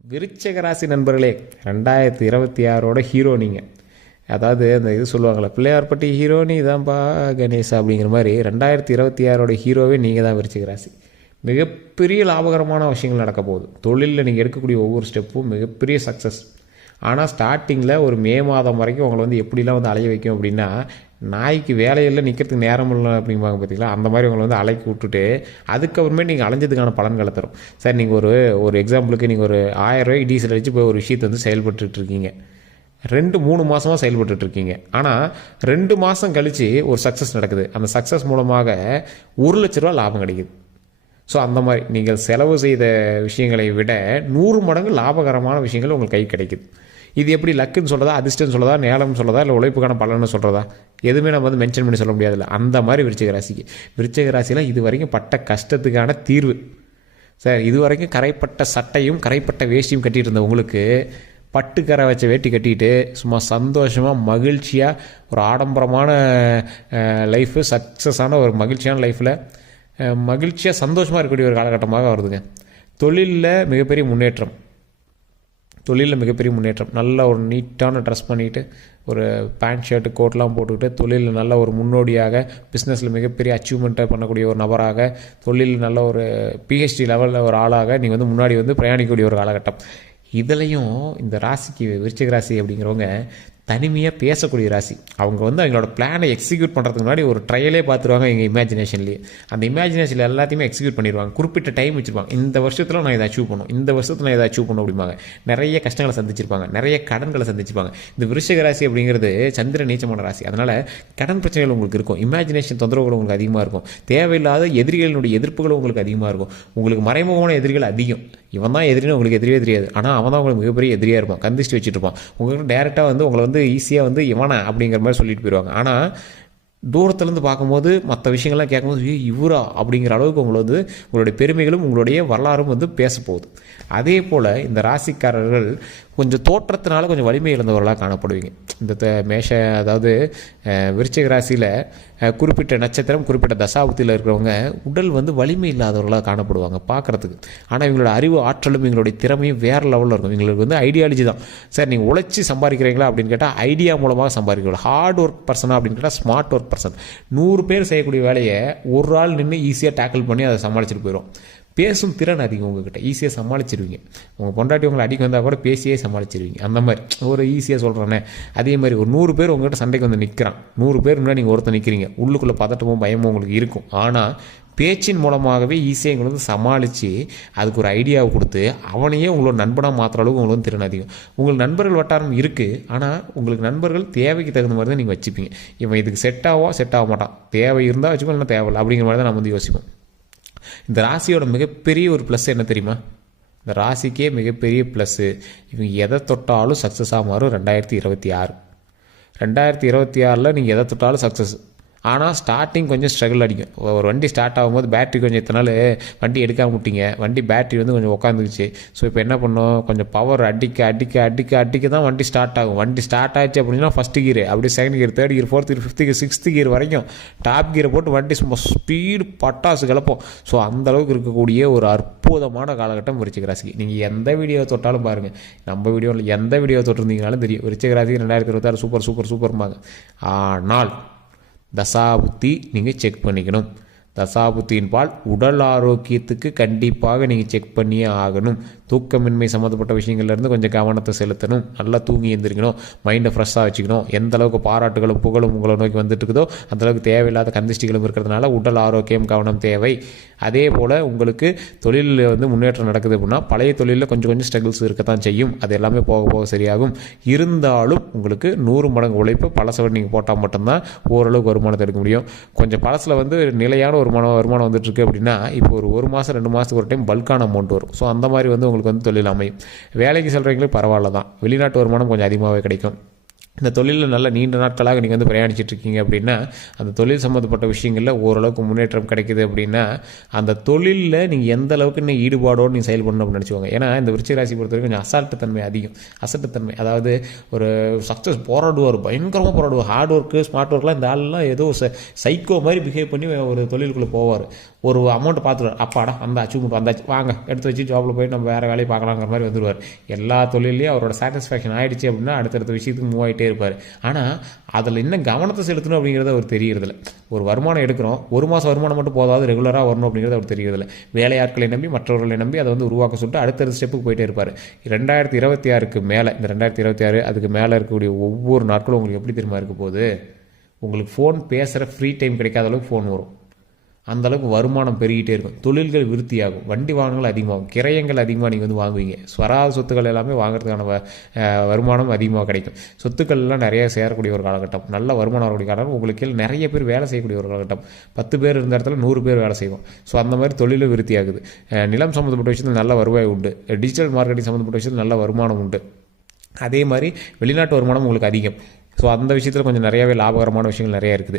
விருச்சிக ராசி நண்பர்களே, 2026 ஹீரோ நீங்கள். அதாவது அந்த இது சொல்லுவாங்களே, பிள்ளையார்பட்டி ஹீரோ நீ தான்ப்பா கணேசா அப்படிங்கிற மாதிரி 2026 ஹீரோவே நீங்கள் தான் விருச்சிக ராசி. மிகப்பெரிய லாபகரமான விஷயங்கள் நடக்க போகுது. தொழிலில் நீங்கள் எடுக்கக்கூடிய ஒவ்வொரு ஸ்டெப்பும் மிகப்பெரிய சக்ஸஸ். ஆனால் ஸ்டார்டிங்கில் ஒரு மே மாதம் வரைக்கும் உங்களை வந்து எப்படிலாம் வந்து அலைய வைக்கும் அப்படின்னா, நாய்க்கு வேலையில் நிற்கிறதுக்கு நேரம் இல்லை அப்படிம்பாங்க பார்த்தீங்களா, அந்த மாதிரி உங்களை வந்து அலைக்கி விட்டுட்டு அதுக்கப்புறமே நீங்கள் அலைஞ்சதுக்கான பலன்களை தரும். சார் நீங்கள் ஒரு எக்ஸாம்பிளுக்கு நீங்கள் ஒரு 1000 ரூபாய்க்கு டீசல் அடித்து போய் ஒரு விஷயத்தை வந்து செயல்பட்டுருக்கீங்க. 2-3 மாதமாக செயல்பட்டுருக்கீங்க. ஆனால் 2 மாதம் கழித்து ஒரு சக்ஸஸ் நடக்குது. அந்த சக்ஸஸ் மூலமாக 1 லட்ச ரூபா லாபம் கிடைக்குது. ஸோ அந்த மாதிரி நீங்கள் செலவு செய்த விஷயங்களை விட 100 மடங்கு லாபகரமான விஷயங்கள் உங்களுக்கு கை கிடைக்குது. இது எப்படி லக்குன்னு சொல்கிறதா, அதிர்ஷ்டம்னு சொல்கிறதா, நேரம்னு சொல்கிறதா, இல்லை உழைப்புக்கான பலன்னு சொல்கிறதா, எதுவுமே நம்ம வந்து மென்ஷன் பண்ணி சொல்ல முடியாதுல்ல. அந்த மாதிரி விருச்சிக ராசிக்கு, விருச்சிக ராசிலாம் இது வரைக்கும் பட்ட கஷ்டத்துக்கான தீர்வு. சார் இது வரைக்கும் கரைப்பட்ட சட்டையும் கரைப்பட்ட வேஷ்டியும் கட்டிகிட்டு இருந்த உங்களுக்கு பட்டுக்கரை வச்ச வேட்டி கட்டிக்கிட்டு சும்மா சந்தோஷமாக மகிழ்ச்சியாக ஒரு ஆடம்பரமான லைஃபு, சக்ஸஸான ஒரு மகிழ்ச்சியான லைஃப்பில் மகிழ்ச்சியாக சந்தோஷமாக இருக்கக்கூடிய ஒரு காலகட்டமாக வருதுங்க. தொழிலில் மிகப்பெரிய முன்னேற்றம், நல்ல ஒரு நீட்டான ட்ரெஸ் பண்ணிவிட்டு ஒரு பேண்ட் ஷர்ட்டு கோட்லாம் போட்டுக்கிட்டு தொழிலில் நல்ல ஒரு முன்னோடியாக, பிஸ்னஸில் மிகப்பெரிய அச்சீவ்மெண்ட்டை பண்ணக்கூடிய ஒரு நபராக, தொழிலில் நல்ல ஒரு பிஹெச்டி லெவலில் ஒரு ஆளாக நீங்கள் வந்து முன்னாடி வந்து பிரயாணிக்கக்கூடிய ஒரு காலகட்டம். இதுலேயும் இந்த ராசிக்கு, விருச்சிக ராசி அப்படிங்கிறவங்க தனிமையாக பேசக்கூடிய ராசி. அவங்க வந்து அவங்களோட பிளானை எக்ஸிக்யூட் பண்ணுறதுக்கு முன்னாடி ஒரு ட்ரையலே பார்த்துருவாங்க எங்கள் இமேஜினேஷன்லேயே. அந்த இமேஜினேஷனில் எல்லாத்தையுமே எக்ஸிக்யூட் பண்ணிடுவாங்க. குறிப்பிட்ட டைம் வச்சுருப்பாங்க. இந்த வருஷத்தில் நான் இதை அச்சீவ் பண்ணும், இந்த வருஷத்தில் நான் இதை அச்சீவ் பண்ணும் அப்படிம்பாங்க. நிறைய கஷ்டங்களை சந்திச்சிருப்பாங்க, நிறைய கடன்களை சந்திச்சிருப்பாங்க. இந்த விருச்சிக ராசி அப்படிங்கிறது சந்திர நீச்சமான ராசி. அதனால் கடன் பிரச்சனைகள் உங்களுக்கு இருக்கும், இமேஜினேஷன் தொந்தரவுகள் உங்களுக்கு அதிகமாக இருக்கும், தேவையில்லாத எதிரிகளினுடைய எதிர்ப்புகளும் உங்களுக்கு அதிகமாக இருக்கும். உங்களுக்கு மறைமுகமான எதிரிகள் அதிகம். இவன் தான் எதிரின்னு உங்களுக்கு எதிரியே தெரியாது, ஆனால் அவன் தான் உங்களுக்கு மிகப்பெரிய எதிரியாக இருப்பான். கந்திஷ்டி வச்சுட்டு இருப்பான். உங்களுக்கு டேரெக்டாக வந்து உங்களை வந்து ஈஸியாக வந்து இவனா அப்படிங்கிற மாதிரி சொல்லிட்டு போயிடுவாங்க. ஆனால் தூரத்துலேருந்து பார்க்கும்போது மற்ற விஷயங்கள்லாம் கேட்கும்போது இவரா அப்படிங்கிற அளவுக்கு உங்களை வந்து உங்களுடைய பெருமைகளும் உங்களுடைய வரலாறும் வந்து பேச போகுது. அதே போல் இந்த ராசிக்காரர்கள் கொஞ்சம் தோற்றத்தினால கொஞ்சம் வலிமை இழந்தவர்களாக காணப்படுவீங்க. இந்த அதாவது விருச்சிக ராசியில் குறிப்பிட்ட நட்சத்திரம், குறிப்பிட்ட தசாபுத்தியில் இருக்கிறவங்க உடல் வந்து வலிமை இல்லாதவர்களாக காணப்படுவாங்க பார்க்குறதுக்கு. ஆனால் இவங்களோட அறிவு, ஆற்றலும், இவங்களுடைய திறமையும் வேறு லெவலில் இருக்கும். இவங்களுக்கு வந்து ஐடியாலஜி தான். சார் நீங்கள் உழைச்சி சம்பாதிக்கிறீங்களா அப்படின்னு கேட்டால் ஐடியா மூலமாக சம்பாதிக்கிறீங்களா, ஹார்ட் ஒர்க் பர்சனாக அப்படின்னு கேட்டால் ஸ்மார்ட் ஒர்க் பர்சன். 100 பேர் செய்யக்கூடிய வேலையை ஒரு ஆள் நின்று ஈஸியாக டேக்கிள் பண்ணி அதை சமாளிச்சுட்டு போயிடும். பேசும் திறன் அதிகம் உங்ககிட்ட, ஈஸியாக சமாளிச்சிருவீங்க. உங்கள் பொண்டாட்டி உங்களை அடிக்க வந்தால் கூட பேசியே சமாளிச்சிருவீங்க. அந்த மாதிரி ஒரு ஈஸியாக சொல்கிறேன்னே. அதே மாதிரி ஒரு 100 பேர் உங்கள்கிட்ட சண்டைக்கு வந்து நிற்கிறான். 100 பேர் முன்னாடி நீங்கள் ஒருத்தர் நிற்கிறீங்க. உள்ளுக்குள்ளே பதட்டமும் பயமும் உங்களுக்கு இருக்கும். ஆனால் பேச்சின் மூலமாகவே ஈஸியாக எங்களை வந்து சமாளித்து அதுக்கு ஒரு ஐடியாவை கொடுத்து அவனையே உங்களோட நண்பனாக மாற்றுற அளவுக்கு உங்களுக்கு திறன் அதிகம். உங்களுக்கு நண்பர்கள் வட்டாரம் இருக்குது. ஆனால் உங்களுக்கு நண்பர்கள் தேவைக்கு தகுந்த மாதிரி தான் நீங்கள் வச்சுப்பீங்க. இவன் இதுக்கு செட் ஆக மாட்டான், தேவை இருந்தால் வச்சுக்கோ, இல்லை தேவையில்லை அப்படிங்கிற மாதிரி தான் நம்ம வந்து யோசிப்போம். இந்த ராசியோட மிகப்பெரிய ஒரு ப்ளஸ் என்ன தெரியுமா? இந்த ராசிக்கே மிகப்பெரிய ப்ளஸ்ஸு, இவங்க எதை தொட்டாலும் சக்ஸஸாக மாறும். 2026 நீங்கள் எதை தொட்டாலும் சக்ஸஸ். ஆனால் ஸ்டார்டிங் கொஞ்சம் ஸ்ட்ரகிள் அடிக்கும். ஒரு வண்டி ஸ்டார்ட் ஆகும்போது பேட்டரி கொஞ்சம் இத்தனை நாள் வண்டி எடுக்காமல் விட்டீங்க, வண்டி பேட்டரி வந்து கொஞ்சம் உட்காந்துக்குச்சு. ஸோ இப்போ என்ன பண்ணோம், கொஞ்சம் பவர் அடிக்க தான் வண்டி ஸ்டார்ட் ஆகும். வண்டி ஸ்டார்ட் ஆச்சு அப்படின்னா ஃபஸ்ட்டு கியர், அப்படியே second gear, third gear, fourth gear, fifth gear, sixth gear வரைக்கும் டாப் கியரை போட்டு வண்டி சும்மா ஸ்பீடு பட்டாசு கிளப்போம். ஸோ அந்தளவுக்கு இருக்கக்கூடிய ஒரு அற்புதமான காலகட்டம் விருச்சிக ராசிக்கு. நீங்கள் எந்த வீடியோ தொட்டாலும் பாருங்கள், நம்ம வீடியோவில் எந்த வீடியோ தொட்டிருந்தீங்கனாலும் தெரியும் விருச்சிக ராசிக்கு 2026 சூப்பர்மாங்க. ஆனால் தசாபுத்தி நீங்கள் செக் பண்ணிக்கணும். தசாபுத்தியின் பால் உடல் ஆரோக்கியத்துக்கு கண்டிப்பாக நீங்கள் செக் பண்ணியே ஆகணும். தூக்கமின்மை சம்மந்தப்பட்ட விஷயங்கள்லேருந்து கொஞ்சம் கவனத்தை செலுத்தணும். நல்லா தூங்கி எழுந்திரிக்கணும், மைண்டை ஃப்ரெஷ்ஷாக வச்சுக்கணும். எந்த அளவுக்கு பாராட்டுகளும் புகழும் உங்களை நோக்கி வந்துட்டு இருக்குதோ அந்தளவுக்கு தேவையில்லாத கந்திஷ்டிகளும் இருக்கிறதுனால உடல் ஆரோக்கியம் கவனம் தேவை. அதே போல் உங்களுக்கு தொழிலில் வந்து முன்னேற்றம் நடக்குது அப்படின்னா பழைய தொழிலில் கொஞ்சம் ஸ்ட்ரகிள்ஸ் இருக்கத்தான் செய்யும். அது எல்லாமே போக போக சரியாகும். இருந்தாலும் உங்களுக்கு 100 மடங்கு உழைப்பு பழசை நீங்கள் போட்டால் மட்டும்தான் ஓரளவுக்கு வருமானத்தை எடுக்க முடியும். கொஞ்சம் பழசில் வந்து நிலையான ஒரு வருமானம் வந்துட்டுருக்கு அப்படின்னா இப்போ ஒரு மாதம் 2 மாதத்துக்கு ஒரு டைம் பல்கான அமௌண்ட் வரும். ஸோ அந்த மாதிரி வந்து உங்களுக்கு வந்து தொழில் அமையும். வேலைக்கு செல்கிறவங்களுக்கு பரவாயில்ல தான், வெளிநாட்டு வருமானம் கொஞ்சம் அதிகமாகவே கிடைக்கும். இந்த தொழிலில் நல்ல நீண்ட நாட்களாக நீங்கள் வந்து பிரயாணிச்சிட்டு இருக்கீங்க அப்படின்னா அந்த தொழில் சம்மந்தப்பட்ட விஷயங்களில் ஓரளவுக்கு முன்னேற்றம் கிடைக்குது அப்படின்னா அந்த தொழிலில் நீங்கள் எந்த அளவுக்கு நீங்கள் ஈடுபாடோடு நீங்கள் செயல்படணும் அப்படின்னு நினச்சிக்கோங்க. ஏன்னா இந்த விருச்சிக ராசி பொறுத்த வரைக்கும் கொஞ்சம் அசால்ட்டுத்தன்மை அதிகம். அசட்டுத்தன்மை, அதாவது ஒரு சக்ஸஸ் போராடுவார், பயங்கரமாக போராடுவார். ஹார்ட் ஒர்க்கு, ஸ்மார்ட் ஒர்க்லாம் இந்த ஆள்லாம் ஏதோ சைக்கோ மாதிரி பிஹேவ் பண்ணி ஒரு தொழிலுக்குள்ளே போவார். ஒரு அமௌண்ட் பார்த்துருவார், அப்பாடா அந்த அச்சீவ்மெண்ட் வந்தாச்சு, வாங்க எடுத்து வச்சு ஜாபில் போய் நம்ம வேறு வேலையை பார்க்கலாங்கிற மாதிரி வந்துடுவார். எல்லா தொழிலையும் அவரோட சாட்டிஸ்ஃபேக்ஷன் ஆகிடுச்சு அப்படின்னா அடுத்தடுத்த விஷயத்துக்கு மூவ் ஆகிட்டே இருப்பார். ஆனால் அதில் இன்னும் கவனத்தை செலுத்தணும் அப்படிங்கிறது அவர் தெரியறதில்ல. ஒரு வருமானம் எடுக்கிறோம், ஒரு மாதம் வருமானம் மட்டும் போதாது, ரெகுலராக வரணும் அப்படிங்கிறது அவர் தெரியறதில்ல. வேலையாட்களை நம்பி மற்றவர்களை நம்பி அதை வந்து உருவாக்க சொல்லிட்டு அடுத்தடுத்த ஸ்டெப்புக்கு போயிட்டே இருப்பார். 2026க்கு மேலே, இந்த 2026 அதுக்கு மேலே இருக்கக்கூடிய ஒவ்வொரு நாட்களும் உங்களுக்கு எப்படி தெரியுமா இருக்க போகுது, உங்களுக்கு ஃபோன் பேசுகிற ஃப்ரீ டைம் கிடைக்காத அளவுக்கு ஃபோன் வரும். அந்தளவுக்கு வருமானம் பெருகிட்டே இருக்கும். தொழில்கள் விருத்தியாகும், வண்டி வாகனங்கள் அதிகமாகும், கிரயங்கள் அதிகமாக நீங்கள் வந்து வாங்குவீங்க. ஸ்வராஜ் சொத்துக்கள் எல்லாமே வாங்குறதுக்கான வருமானம் அதிகமாக கிடைக்கும். சொத்துக்கள்லாம் நிறைய சேரக்கூடிய ஒரு காலகட்டம், நல்ல வருமானம் வரக்கூடிய காலகட்டம். உங்களுக்கு நிறைய பேர் வேலை செய்யக்கூடிய ஒரு காலகட்டம். 10 பேர் இருந்த இடத்துல 100 பேர் வேலை செய்வோம். ஸோ அந்த மாதிரி தொழிலும் விருத்தியாகுது. நிலம் சம்மந்தப்பட்ட விஷயத்தில் நல்ல வருவாய் உண்டு. டிஜிட்டல் மார்க்கெட்டிங் சம்மந்தப்பட்ட விஷயத்தில் நல்ல வருமானம் உண்டு. அதே மாதிரி வெளிநாட்டு வருமானம் உங்களுக்கு அதிகம். ஸோ அந்த விஷயத்தில் கொஞ்சம் நிறையாவே லாபகரமான விஷயங்கள் நிறையா இருக்குது.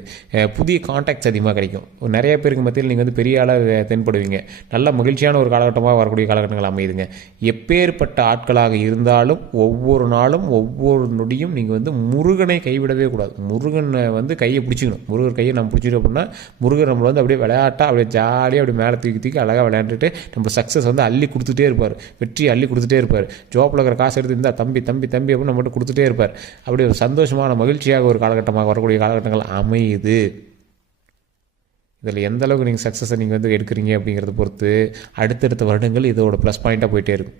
புதிய கான்டாக்ட்ஸ் அதிகமாக கிடைக்கும். நிறைய பேருக்கு மத்தியில் நீங்கள் வந்து பெரிய ஆளாக தென்படுவீங்க. நல்ல மகிழ்ச்சியான ஒரு காலகட்டமாக வரக்கூடிய காலகட்டங்கள் அமையுதுங்க. எப்பேற்பட்ட ஆட்களாக இருந்தாலும் ஒவ்வொரு நாளும் ஒவ்வொரு நொடியும் நீங்கள் வந்து முருகனை கைவிடவே கூடாது. முருகனை வந்து கையை பிடிச்சிக்கணும். முருகர் கையை நம்ம பிடிச்சிட்டோம் அப்படின்னா முருகர் நம்மளை வந்து அப்படியே விளையாட்டாக அப்படியே ஜாலியாக அப்படியே மேலே தூக்கி அழகாக விளையாண்டுட்டு நம்ம சக்ஸஸ் வந்து அள்ளி கொடுத்துட்டே இருப்பார். வெற்றி அள்ளி கொடுத்துட்டே இருப்பார். ஜாப்பில் இருக்கிற காசு எடுத்து இருந்தால் தம்பி தம்பி தம்பி அப்படின்னு நம்மகிட்ட கொடுத்துட்டே இருப்பார். அப்படி ஒரு சந்தோஷமான மகிழ்ச்சியாக ஒரு காலகட்டமாக வரக்கூடிய காலகட்டங்கள் அமையுது. இதில் எந்த அளவுக்கு நீங்கள் சக்ஸஸை நீங்கள் வந்து எடுக்கிறீங்க அப்படிங்கிறத பொறுத்து அடுத்தடுத்த வருடங்கள் இதோட ப்ளஸ் பாயிண்ட்டாக போயிட்டே இருக்கும்.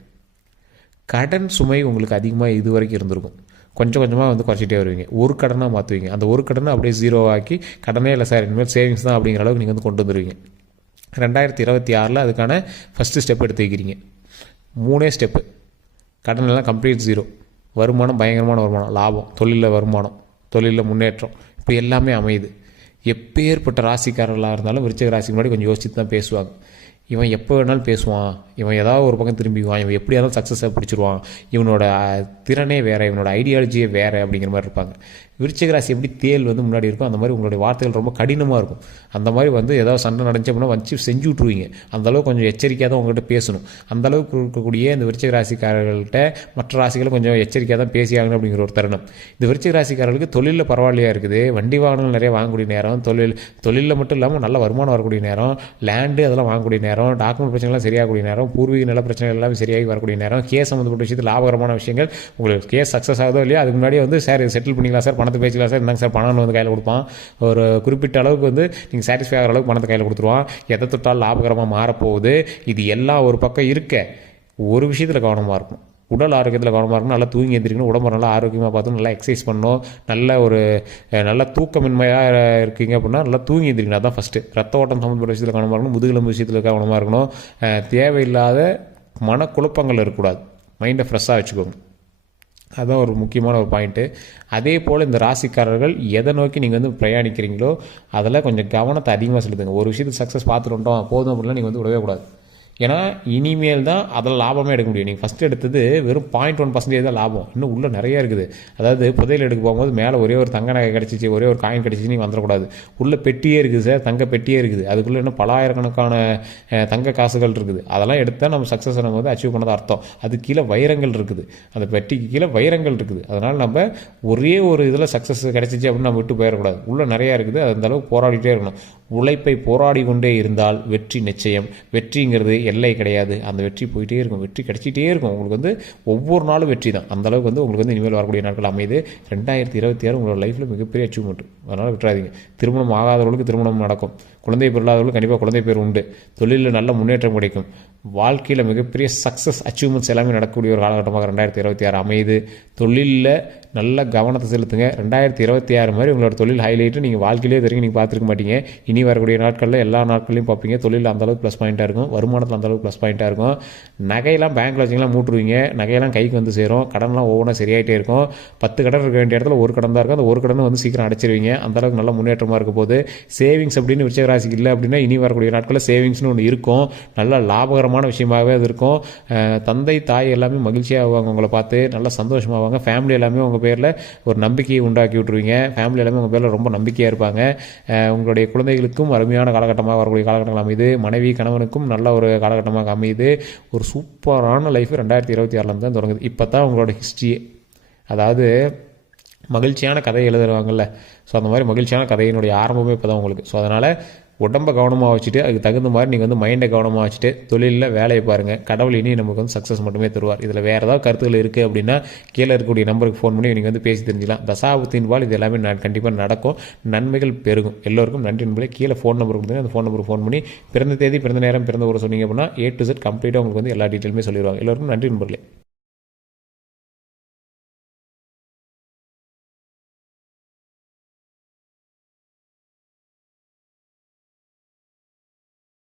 கடன் சுமை உங்களுக்கு அதிகமாக இது வரைக்கும் இருந்திருக்கும். கொஞ்சம் கொஞ்சமாக வந்து குறைச்சிட்டே வருவீங்க. ஒரு கடனாக மாற்றுவீங்க. அந்த ஒரு கடனை அப்படியே ஜீரோ ஆக்கி கடனே இல்லை சார் இனிமேல் சேவிங்ஸ் தான் அப்படிங்கிற அளவுக்கு நீங்கள் வந்து கொண்டு வந்துடுவீங்க. 2026 அதுக்கான ஃபஸ்ட்டு ஸ்டெப் எடுத்து வைக்கிறீங்க. 3 ஸ்டெப்பு. கடனெல்லாம் complete zero. வருமானம் பயங்கரமான வருமானம், லாபம், தொழிலில் வருமானம், தொழிலில் முன்னேற்றம், இப்போ எல்லாமே அமையுது. எப்பேற்பட்ட ராசிக்காரர்களாக இருந்தாலும் விருச்சிக ராசிக்கு முன்னாடி கொஞ்சம் யோசித்து தான் பேசுவாங்க. இவன் எப்போ வேணாலும் பேசுவான், இவன் ஏதாவது ஒரு பக்கம் திரும்பிக்குவான், இவன் எப்படியா இருந்தாலும் சக்ஸஸை பிடிச்சிருவான், இவனோட திறனே வேறு, இவனோட ஐடியாலஜியே வேறு அப்படிங்கிற மாதிரி இருப்பாங்க. விருச்சிக ராசி எப்படி தேல் வந்து முன்னாடி இருக்கும் அந்த மாதிரி உங்களுடைய வார்த்தைகள் ரொம்ப கடினமாக இருக்கும். அந்த மாதிரி வந்து ஏதாவது சண்டை நடந்துச்சு அப்படின்னா வச்சு செஞ்சு விட்ருவீங்க. அந்தளவுக்கு கொஞ்சம் எச்சரிக்கையாக தான் உங்கள்கிட்ட பேசணும். அந்தளவுக்கு இருக்கக்கூடிய இந்த விருச்சிக ராசிக்காரர்கள்ட்ட மற்ற ராசிகளை கொஞ்சம் எச்சரிக்கையாக தான் பேசியாகணும் அப்படிங்கிற ஒரு தருணம். இந்த விருச்சிக ராசிக்காரர்களுக்கு தொழிலில் பரவாயில்லையாக இருக்குது. வண்டி வாகனங்கள் நிறைய வாங்கக்கூடிய நேரம், தொழிலில் மட்டும் இல்லாமல் நல்ல வருமானம் வரக்கூடிய நேரம், லேண்டு அதெல்லாம் வாங்கக்கூடிய நேரம், டாக்குமெண்ட் பிரச்சனைலாம் சரியாகக்கூடிய நேரம், பூர்வீக நில பிரச்சனைகள் எல்லாமே சரியாகி வரக்கூடிய நேரம், கேஸ் சம்மந்தப்பட்ட விஷயத்தில் லாபகரமான விஷயங்கள். உங்களுக்கு கேஸ் சக்ஸஸ் ஆகுதோ இல்லையா அதுக்கு முன்னாடியே வந்து சார் செட்டில் பண்ணிக்கலாம் சார், பணத்தை பேசிக்கலாம் சார், இருந்தாங்க சார் பணம் வந்து கையில் கொடுப்பான். ஒரு குறிப்பிட்ட அளவுக்கு வந்து நீங்கள் சாட்டிஸ்ஃபை ஆகிற அளவுக்கு பணத்தை கையில் கொடுத்துருவான். எதை தொட்டால் லாபகரமாக மாறப்போகுது. இது எல்லாம் ஒரு பக்கம் இருக்க ஒரு விஷயத்தில் கவனமாக இருக்கும். உடல் ஆரோக்கியத்தில் கவனமாக இருக்கணும். நல்லா தூங்கி எழுந்திரிக்கணும். உடம்பு நல்லா ஆரோக்கியமாக பார்த்து நல்லா எக்ஸசைஸ் பண்ணணும். நல்ல தூக்கமின்மையாக இருக்கீங்க அப்படின்னா நல்லா தூங்கி எழுந்திரிக்கணும். அதுதான் ஃபஸ்ட்டு. ரத்த ஓட்டம் சம்மந்தப்பட்ட விஷயத்தில் கவனமாக இருக்கணும். முதுகெலும்பு விஷயத்தில் கவனமாக இருக்கணும். தேவையில்லாத மனக்குழப்பங்கள் இருக்கக்கூடாது. மைண்டை ஃப்ரெஷ்ஷாக வச்சுக்கோங்க. அதுதான் ஒரு முக்கியமான ஒரு பாயிண்ட்டு. அதே போல் இந்த ராசிக்காரர்கள் எதை நோக்கி நீங்கள் வந்து பிரயாணிக்கிறீங்களோ அதில் கொஞ்சம் கவனத்தை அதிகமாக செலுத்துங்க. ஒரு விஷயத்துக்கு சக்ஸஸ் பார்த்துட்டோம் போதும் அப்படின்னா நீங்கள் வந்து விடவே கூடாது. ஏன்னா இனிமேல் தான் அதில் லாபமே எடுக்க முடியும். நீங்கள் ஃபஸ்ட்டு எடுத்தது வெறும் 0.1% தான் லாபம். இன்னும் உள்ளே நிறையா இருக்குது. அதாவது புதையல் எடுக்க போகும்போது மேலே ஒரே ஒரு தங்க நகை கிடச்சிச்சு, ஒரே ஒரு காயின் கிடச்சிச்சு, நீங்கள் வந்துடக்கூடாது. உள்ளே பெட்டியே இருக்குது சார், தங்க பெட்டியே இருக்குது. அதுக்குள்ளே இன்னும் பலாயிரக்கணக்கான தங்க காசுகள் இருக்குது. அதெல்லாம் எடுத்தால் நம்ம சக்ஸஸை நம்ம வந்து அச்சீவ் பண்ணதான் அர்த்தம். அது கீழே வைரங்கள் இருக்குது. அந்த பெட்டிக்கு கீழே வைரங்கள் இருக்குது. அதனால் நம்ம ஒரே ஒரு இதில் சக்ஸஸ் கிடச்சிச்சு அப்படின்னு நம்ம விட்டு போயிடக்கூடாது. உள்ளே நிறையா இருக்குது. அது அந்தளவுக்கு போராடிட்டே இருக்கணும். உழைப்பை போராடி கொண்டே இருந்தால் வெற்றி நிச்சயம். வெற்றிங்கிறது எல்லை கிடையாது. அந்த வெற்றி போயிட்டே இருக்கும். வெற்றி கிடைச்சிட்டே இருக்கும். உங்களுக்கு வந்து ஒவ்வொரு நாளும் வெற்றி தான். அந்தளவுக்கு வந்து உங்களுக்கு வந்து இனிமேல் வரக்கூடிய நாட்கள் அமையுது. 2026 உங்களோட லைஃப்பில் மிகப்பெரிய அச்சீவ்மெண்ட். அதனால் விட்டுறாதீங்க. திருமணம் ஆகாதவர்களுக்கு திருமணம் நடக்கும். குழந்தை பேர் இல்லாதவர்களுக்கு கண்டிப்பாக குழந்தை பேர் உண்டு. தொழிலில் நல்ல முன்னேற்றம் கிடைக்கும். வாழ்க்கையில் மிகப்பெரிய சக்ஸஸ் அச்சீவ்மெண்ட்ஸ் எல்லாமே நடக்கக்கூடிய ஒரு காலகட்டமாக 2026 அமையுது. தொழிலில் நல்ல கவனத்தை செலுத்துங்க. 2026 மாதிரி உங்களோட தொழில் ஹைலைட்டு நீங்கள் வாழ்க்கையிலே தெரியும் நீங்கள் பார்த்துருக்க மாட்டீங்க. இனி வரக்கூடிய நாட்களில் எல்லா நாட்களையும் பார்ப்பீங்க. தொழில் அந்தளவுக்கு ப்ளஸ் பாயிண்ட்டாக இருக்கும். வருமானத்தில் அந்தளவுக்கு ப்ளஸ் பாயிண்ட்டாக இருக்கும். நகையெல்லாம் பேங்க்கில் வச்சிங்கலாம் மூட்டுருவீங்க. நகையெல்லாம் கைக்கு வந்து சேரும். கடன்லாம் ஒவ்வொன்றா சரியாயிட்டே இருக்கும். 10 கடன் இருக்க வேண்டிய இடத்துல ஒரு கடன் தான் இருக்கும். அந்த ஒரு கடனை வந்து சீக்கிரம் அடைச்சிருவீங்க. அந்தளவுக்கு நல்ல முன்னேற்றமாக இருக்க போது. சேவிங்ஸ் அப்படின்னு விருச்சிக ராசிக்கு இல்லை அப்படின்னா இனி வரக்கூடிய நாட்களில் சேவிங்ஸ்னு ஒன்று இருக்கும். நல்ல லாபகரமான விஷயமாகவே அது இருக்கும். தந்தை தாய் எல்லாமே மகிழ்ச்சியாக ஆவாங்க. உங்களை பார்த்து நல்லா சந்தோஷமாவாங்க. ஃபேமிலி எல்லாமே உங்கள் பேரில் ஒரு நம்பிக்கையை உண்டாக்கி விட்டுருவீங்க. ஃபேமிலி எல்லாமே உங்கள் பேரில் ரொம்ப நம்பிக்கையாக இருப்பாங்க. உங்களுடைய குழந்தைகளுக்கும் அருமையான காலகட்டமாக வரக்கூடிய காலகட்டங்கள் அமையுது. மனைவி கணவனுக்கும் நல்ல ஒரு காலகட்டமாக அமையுது. ஒரு சூப்பரான லைஃப் 2026 தான் தொடங்குது. இப்போ தான் உங்களோட ஹிஸ்ட்ரியே, அதாவது மகிழ்ச்சியான கதை எழுதுவாங்கல்ல, ஸோ அந்த மாதிரி மகிழ்ச்சியான கதையினுடைய ஆரம்பமே இப்போ தான் உங்களுக்கு. ஸோ அதனால் உடம்பை கவனமாக வச்சுட்டு அதுக்கு தகுந்த மாதிரி நீங்கள் வந்து மைண்டை கவனமாக வச்சுட்டு தொழிலில் வேலையை பாருங்கள். கடவுள் இனி நமக்கு வந்து சக்ஸஸ் மட்டுமே தருவார். இதில் வேறு ஏதாவது கருத்துக்கள் இருக்குது அப்படின்னா கீழே இருக்கக்கூடிய நம்பருக்கு ஃபோன் பண்ணி நீங்கள் வந்து பேசி தெரிஞ்சுக்கலாம். தசாபுத்தின்பால் இது எல்லாமே கண்டிப்பாக நடக்கும், நன்மைகள் பெருகும். எல்லோருக்கும் நன்றி நண்பர்களே. கீழே ஃபோன் நம்பர் கொடுத்துங்க, அந்த ஃபோன் நம்பருக்கு ஃபோன் பண்ணி பிறந்த தேதி, பிறந்த நேரம், பிறந்த ஊரை சொன்னீங்க அப்படின்னா A to Z கம்ப்ளீட்டாக உங்களுக்கு வந்து எல்லா டீட்டெயிலுமே சொல்லிடுவாங்க. எல்லோருக்கும் நன்றி நண்பர்களே.